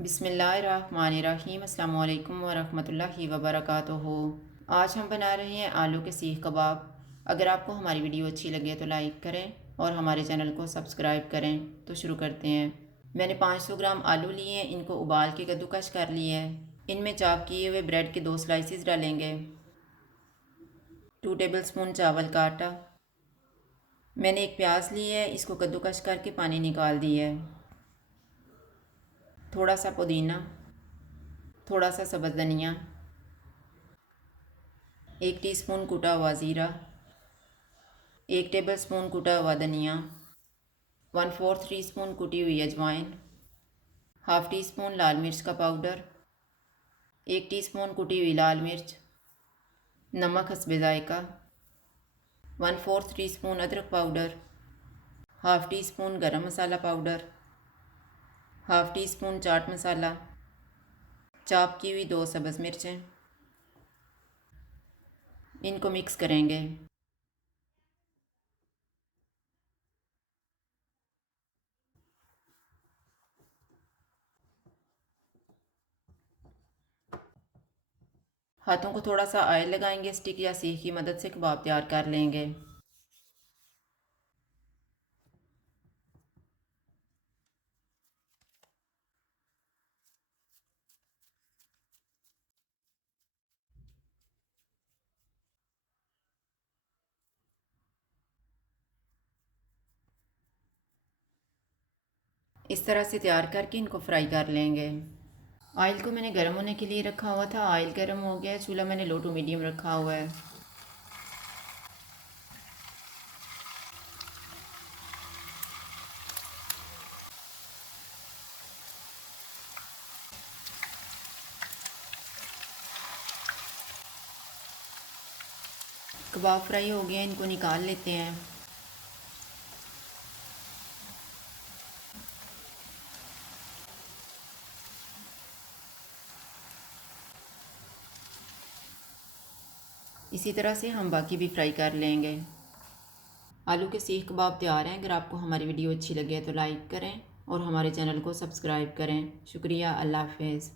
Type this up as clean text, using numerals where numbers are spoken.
बिस्मिल्लाहिर्रहमानिर्रहीम। अस्सलाम वालेकुम वरहमतुल्लाहि वबरकातुहू। आज हम बना रहे हैं आलू के सीख कबाब। अगर आपको हमारी वीडियो अच्छी लगे तो लाइक करें और हमारे चैनल को सब्सक्राइब करें। तो शुरू करते हैं। मैंने 500 ग्राम आलू लिए हैं, इनको उबाल के कद्दूकस कर लिए हैं। इनमें चॉप किए हुए ब्रेड के 2 स्लाइसिस डालेंगे। 2 टेबलस्पून चावल का आटा। मैंने एक प्याज ली है, इसको कद्दूकस करके पानी निकाल दिया है। थोड़ा सा पुदीना, थोड़ा सा सब्ज़ धनिया, 1 टीस्पून कुटा हुआ ज़ीरा, 1 टेबलस्पून कुटा हुआ धनिया, 1/4 टीस्पून कुटी हुई अजवाइन, हाफ़ टी स्पून लाल मिर्च का पाउडर, 1 टीस्पून कुटी हुई लाल मिर्च, नमक हस्बे ज़ायका, 1/4 टीस्पून अदरक पाउडर, हाफ़ टी स्पून गरम मसाला powder, half tea spoon chaat masala, chop की हुई 2 सब्ज़ मिर्चें। इनको मिक्स करेंगे। हाथों को थोड़ा सा ऑयल लगाएंगे, स्टिक या सीख की मदद से कबाब तैयार कर लेंगे। इस तरह से तैयार करके इनको फ्राई कर लेंगे। ऑयल को मैंने गर्म होने के लिए रखा हुआ था। ऑयल गर्म हो गया है। चूल्हा मैंने लो टू मीडियम रखा हुआ है। कबाब फ्राई हो गए, इनको निकाल लेते हैं। इसी तरह से हम बाकी भी फ्राई कर लेंगे। आलू के सीख कबाब तैयार हैं। अगर आपको हमारी वीडियो अच्छी लगे तो लाइक करें और हमारे चैनल को सब्सक्राइब करें। शुक्रिया। अल्लाह हाफ़िज़।